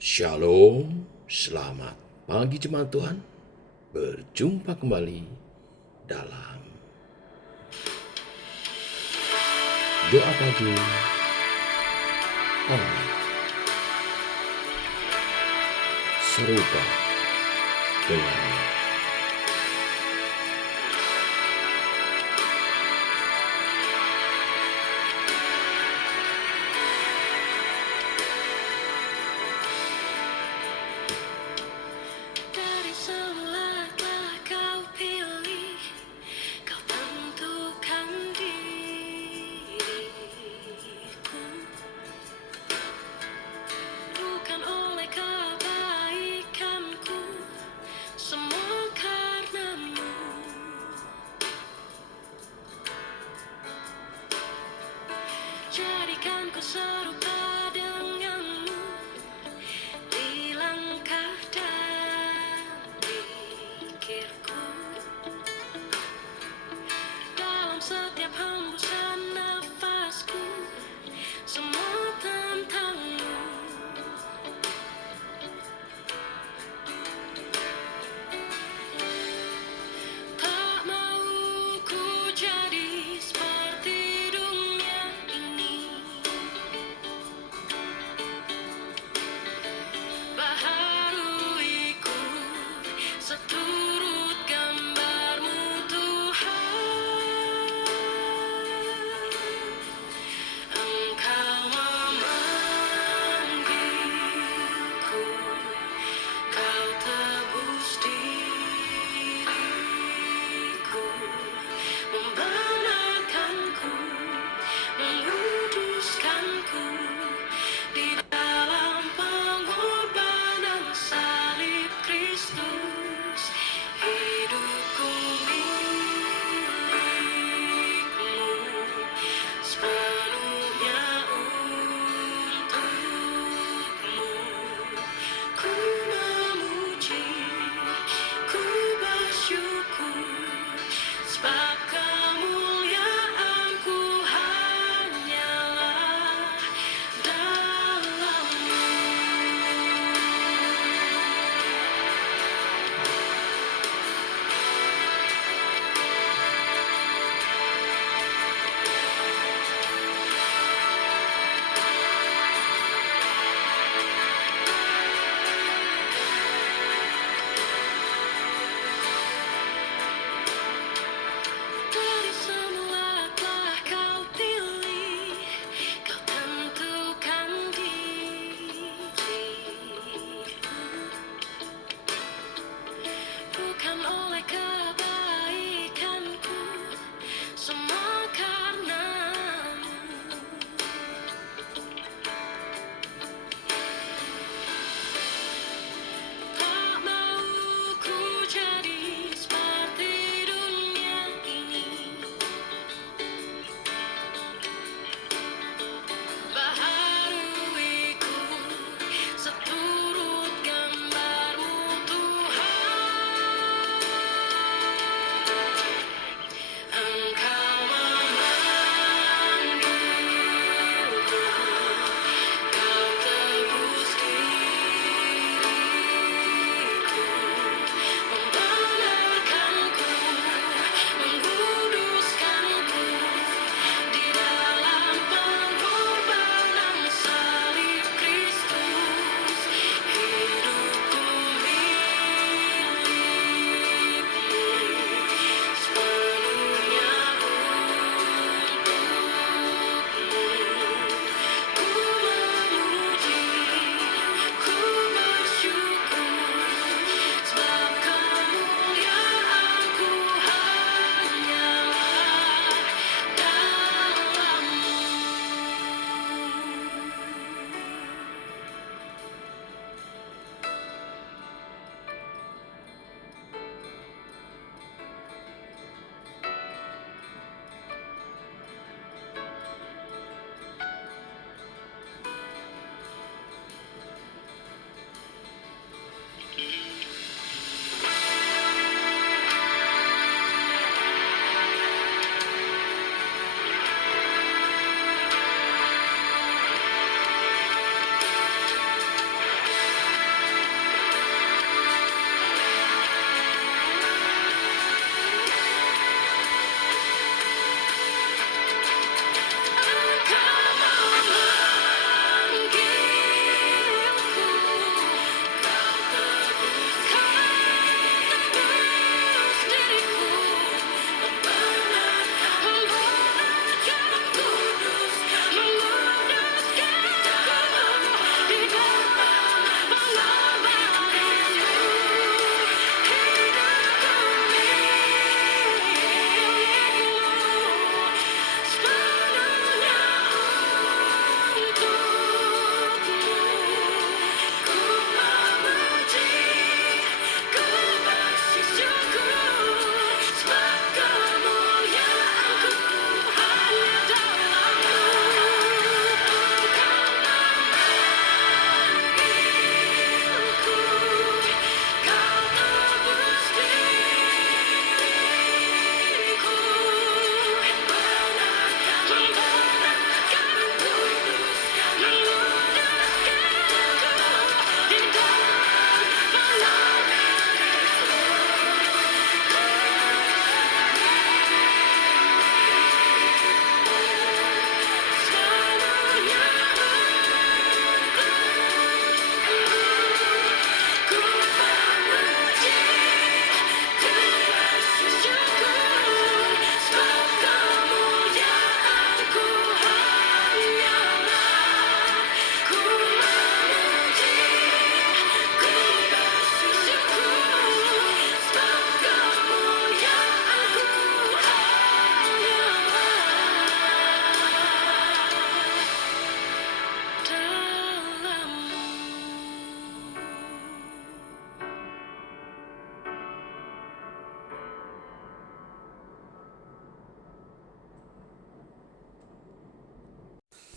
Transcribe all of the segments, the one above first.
Shalom, selamat pagi jemaat Tuhan. Berjumpa kembali dalam doa pagi online serupa dengan dari semula telah kau pilih, kau tentukan diriku, bukan oleh kebaikanku, semua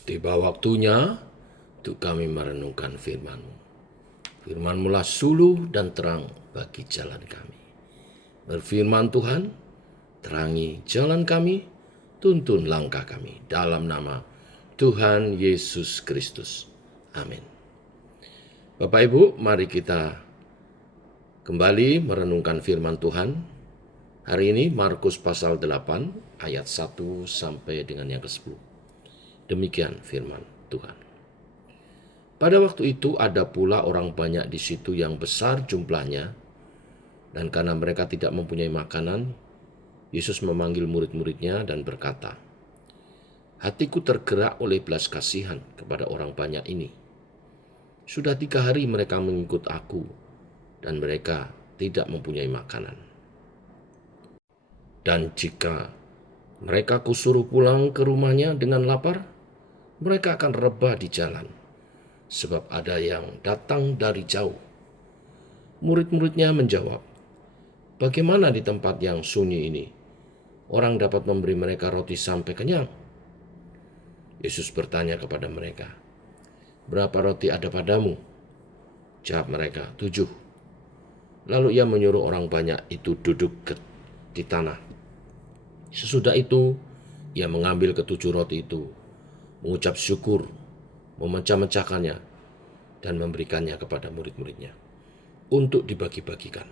Tiba waktunya untuk kami merenungkan firman-Mu. Firman-Mu lah suluh dan terang bagi jalan kami. Berfirman Tuhan, terangi jalan kami, tuntun langkah kami dalam nama Tuhan Yesus Kristus. Amin. Bapak Ibu, mari kita kembali merenungkan firman Tuhan. Hari ini Markus pasal 8 ayat 1 sampai dengan yang ke-10. Demikian firman Tuhan. Pada waktu itu ada pula orang banyak di situ yang besar jumlahnya, dan karena mereka tidak mempunyai makanan, Yesus memanggil murid-muridnya dan berkata, "Hatiku tergerak oleh belas kasihan kepada orang banyak ini. Sudah 3 hari mereka mengikut aku, dan mereka tidak mempunyai makanan. Dan jika mereka kusuruh pulang ke rumahnya dengan lapar, mereka akan rebah di jalan, sebab ada yang datang dari jauh." Murid-muridnya menjawab, "Bagaimana di tempat yang sunyi ini orang dapat memberi mereka roti sampai kenyang?" Yesus bertanya kepada mereka, "Berapa roti ada padamu?" Jawab mereka, 7. Lalu ia menyuruh orang banyak itu duduk di tanah. Sesudah itu, ia mengambil ke-7 roti itu, mengucap syukur, memecah-mecahkannya, dan memberikannya kepada murid-muridnya untuk dibagi-bagikan.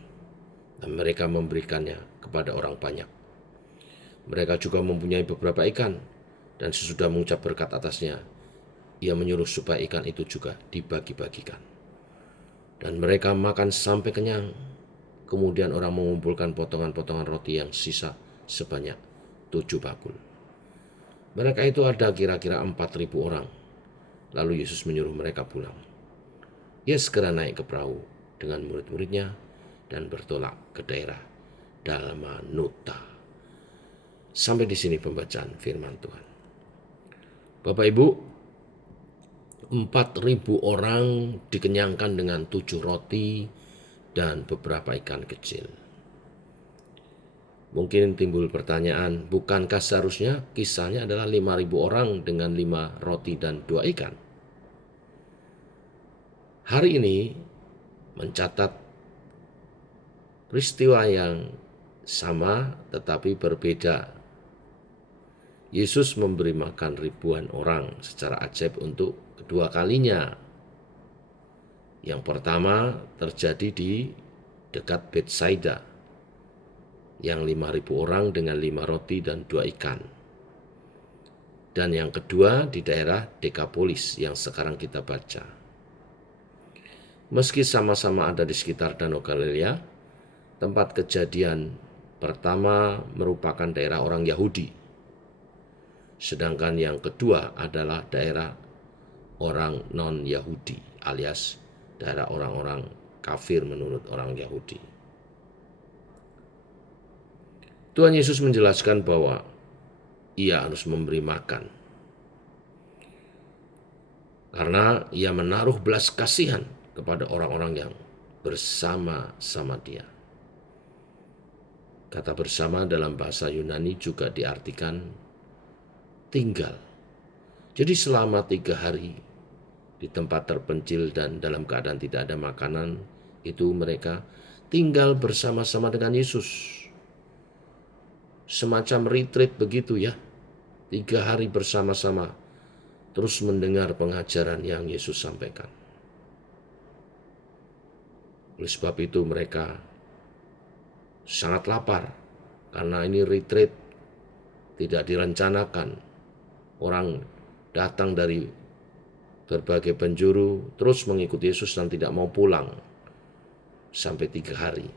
Dan mereka memberikannya kepada orang banyak. Mereka juga mempunyai beberapa ikan, dan sesudah mengucap berkat atasnya, ia menyuruh supaya ikan itu juga dibagi-bagikan. Dan mereka makan sampai kenyang. Kemudian orang mengumpulkan potongan-potongan roti yang sisa sebanyak 7 bakul. Mereka itu ada kira-kira 4.000 orang. Lalu Yesus menyuruh mereka pulang. Ia segera naik ke perahu dengan murid-muridnya dan bertolak ke daerah Dalmanuta. Sampai di sini pembacaan firman Tuhan. Bapak Ibu, 4.000 orang dikenyangkan dengan 7 roti dan beberapa ikan kecil. Mungkin timbul pertanyaan, bukankah seharusnya kisahnya adalah 5.000 orang dengan 5 roti dan 2 ikan? Hari ini mencatat peristiwa yang sama tetapi berbeda. Yesus memberi makan ribuan orang secara ajaib untuk kedua kalinya. Yang pertama terjadi di dekat Betsaida, yang 5.000 orang dengan 5 roti dan 2 ikan. Dan yang kedua di daerah Dekapolis yang sekarang kita baca. Meski sama-sama ada di sekitar Danau Galilea, tempat kejadian pertama merupakan daerah orang Yahudi. Sedangkan yang kedua adalah daerah orang non-Yahudi, alias daerah orang-orang kafir menurut orang Yahudi. Tuhan Yesus menjelaskan bahwa ia harus memberi makan karena ia menaruh belas kasihan kepada orang-orang yang bersama-sama dia. Kata bersama dalam bahasa Yunani juga diartikan tinggal. Jadi selama 3 hari di tempat terpencil dan dalam keadaan tidak ada makanan, itu mereka tinggal bersama-sama dengan Yesus. Semacam retreat begitu ya. 3 hari bersama-sama terus mendengar pengajaran yang Yesus sampaikan. Oleh sebab itu mereka sangat lapar karena ini retreat tidak direncanakan. Orang datang dari berbagai penjuru terus mengikuti Yesus dan tidak mau pulang sampai 3 hari.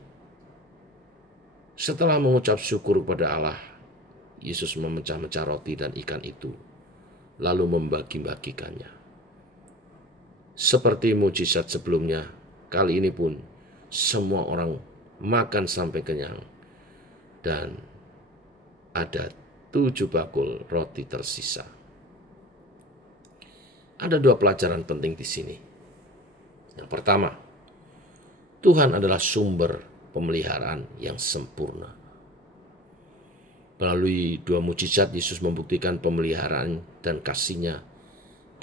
Setelah mengucap syukur kepada Allah, Yesus memecah-mecah roti dan ikan itu, lalu membagi-bagikannya. Seperti mujizat sebelumnya, kali ini pun semua orang makan sampai kenyang dan ada 7 bakul roti tersisa. Ada 2 pelajaran penting di sini. Yang pertama, Tuhan adalah sumber pemeliharaan yang sempurna. Melalui 2 mujizat, Yesus membuktikan pemeliharaan dan kasih-Nya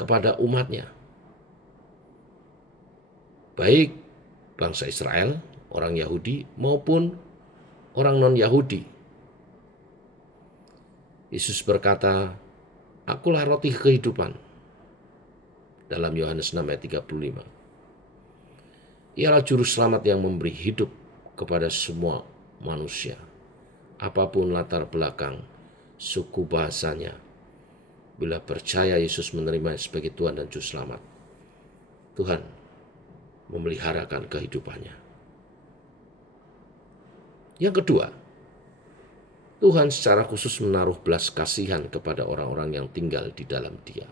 kepada umatnya, baik bangsa Israel, orang Yahudi maupun orang non-Yahudi. Yesus berkata, "Akulah roti kehidupan." Dalam Yohanes 6 ayat 35. Ialah juru selamat yang memberi hidup kepada semua manusia, apapun latar belakang, suku bahasanya. Bila percaya Yesus menerimanya sebagai Tuhan dan Juru Selamat, Tuhan memeliharakan kehidupannya. Yang kedua, Tuhan secara khusus menaruh belas kasihan kepada orang-orang yang tinggal di dalam Dia.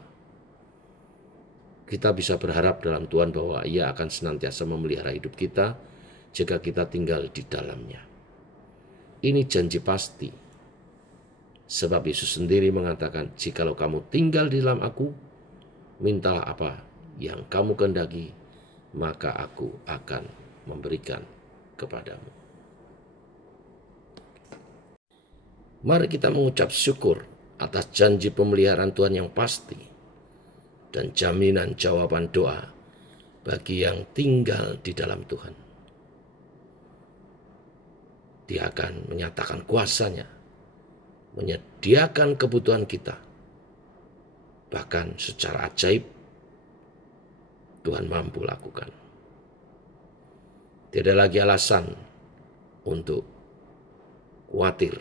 Kita bisa berharap dalam Tuhan bahwa Ia akan senantiasa memelihara hidup kita jika kita tinggal di dalam-Nya. Ini janji pasti. Sebab Yesus sendiri mengatakan, "Jikalau kamu tinggal di dalam Aku, mintalah apa yang kamu kehendaki, maka Aku akan memberikan kepadamu." Mari kita mengucap syukur atas janji pemeliharaan Tuhan yang pasti dan jaminan jawaban doa bagi yang tinggal di dalam Tuhan. Dia akan menyatakan kuasa-Nya, menyediakan kebutuhan kita. Bahkan secara ajaib, Tuhan mampu lakukan. Tidak lagi alasan untuk khawatir,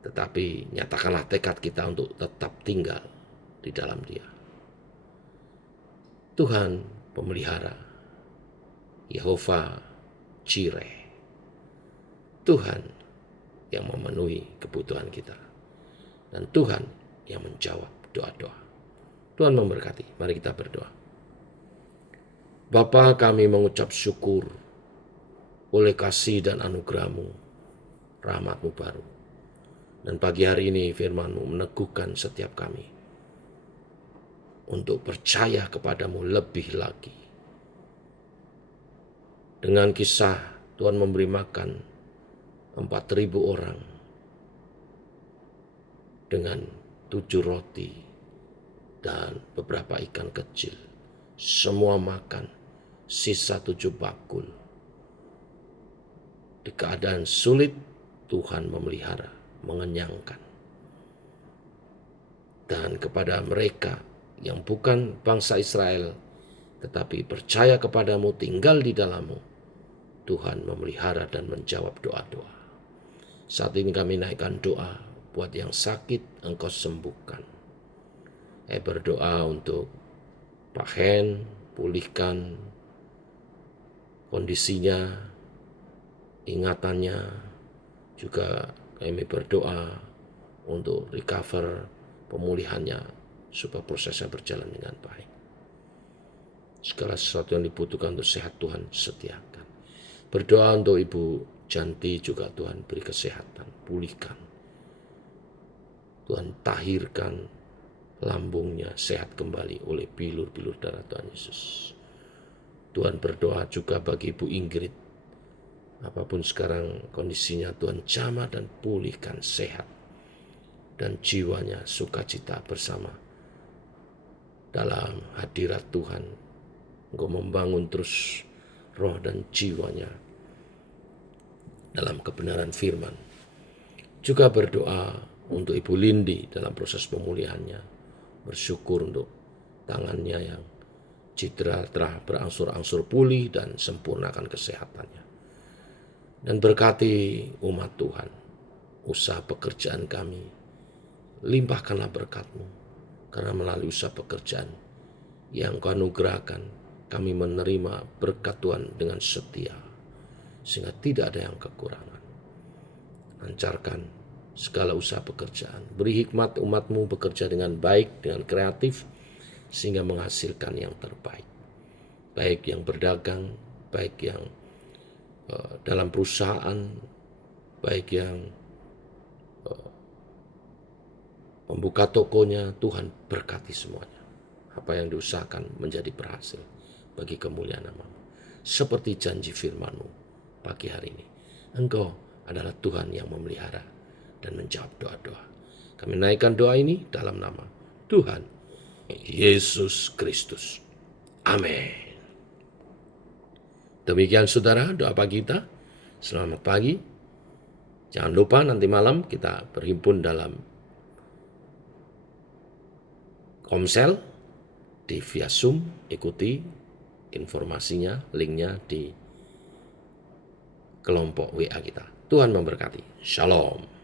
tetapi nyatakanlah tekad kita untuk tetap tinggal di dalam Dia. Tuhan pemelihara, Yehova Jireh, Tuhan yang memenuhi kebutuhan kita, dan Tuhan yang menjawab doa-doa. Tuhan memberkati. Mari kita berdoa. Bapa, kami mengucap syukur oleh kasih dan anugerah-Mu, rahmat-Mu baru. Dan pagi hari ini firman-Mu meneguhkan setiap kami untuk percaya kepadamu lebih lagi. Dengan kisah Tuhan memberi makan 4.000 orang dengan 7 roti dan beberapa ikan kecil. Semua makan, sisa 7 bakul. Di keadaan sulit, Tuhan memelihara, mengenyangkan. Dan kepada mereka yang bukan bangsa Israel, tetapi percaya kepadamu, tinggal di dalam-Mu, Tuhan memelihara dan menjawab doa-doa. Saat ini kami naikkan doa buat yang sakit, Engkau sembuhkan. Berdoa untuk Pak Hen, pulihkan kondisinya, ingatannya. Juga kami berdoa untuk recover pemulihannya supaya prosesnya berjalan dengan baik. Segala sesuatu yang dibutuhkan untuk sehat Tuhan sediakan. Berdoa untuk Ibu Janti juga Tuhan beri kesehatan, pulihkan. Tuhan tahirkan lambungnya sehat kembali oleh bilur-bilur darah Tuhan Yesus. Tuhan berdoa juga bagi Ibu Ingrid. Apapun sekarang kondisinya, Tuhan jamah dan pulihkan sehat. Dan jiwanya sukacita bersama. Dalam hadirat Tuhan, Engkau membangun terus roh dan jiwanya dalam kebenaran firman. Juga berdoa untuk Ibu Lindi dalam proses pemulihannya. Bersyukur untuk tangannya yang cedera telah berangsur-angsur pulih dan sempurnakan kesehatannya. Dan berkati umat Tuhan, usaha pekerjaan kami, limpahkanlah berkat-Mu, karena melalui usaha pekerjaan yang Kau anugerahkan, kami menerima berkat Tuhan dengan setia, sehingga tidak ada yang kekurangan. Lancarkan segala usaha pekerjaan, beri hikmat umat-Mu bekerja dengan baik, dengan kreatif, sehingga menghasilkan yang terbaik. Baik yang berdagang, baik yang dalam perusahaan, baik yang membuka tokonya, Tuhan berkati semuanya. Apa yang diusahakan menjadi berhasil bagi kemuliaan nama-Mu. Seperti janji firman-Mu pagi hari ini. Engkau adalah Tuhan yang memelihara dan menjawab doa-doa. Kami naikkan doa ini dalam nama Tuhan Yesus Kristus. Amin. Demikian saudara doa pagi kita. Selamat pagi. Jangan lupa nanti malam kita berhimpun dalam Komsel di via Zoom. Ikuti informasinya, linknya di kelompok WA kita. Tuhan memberkati. Shalom.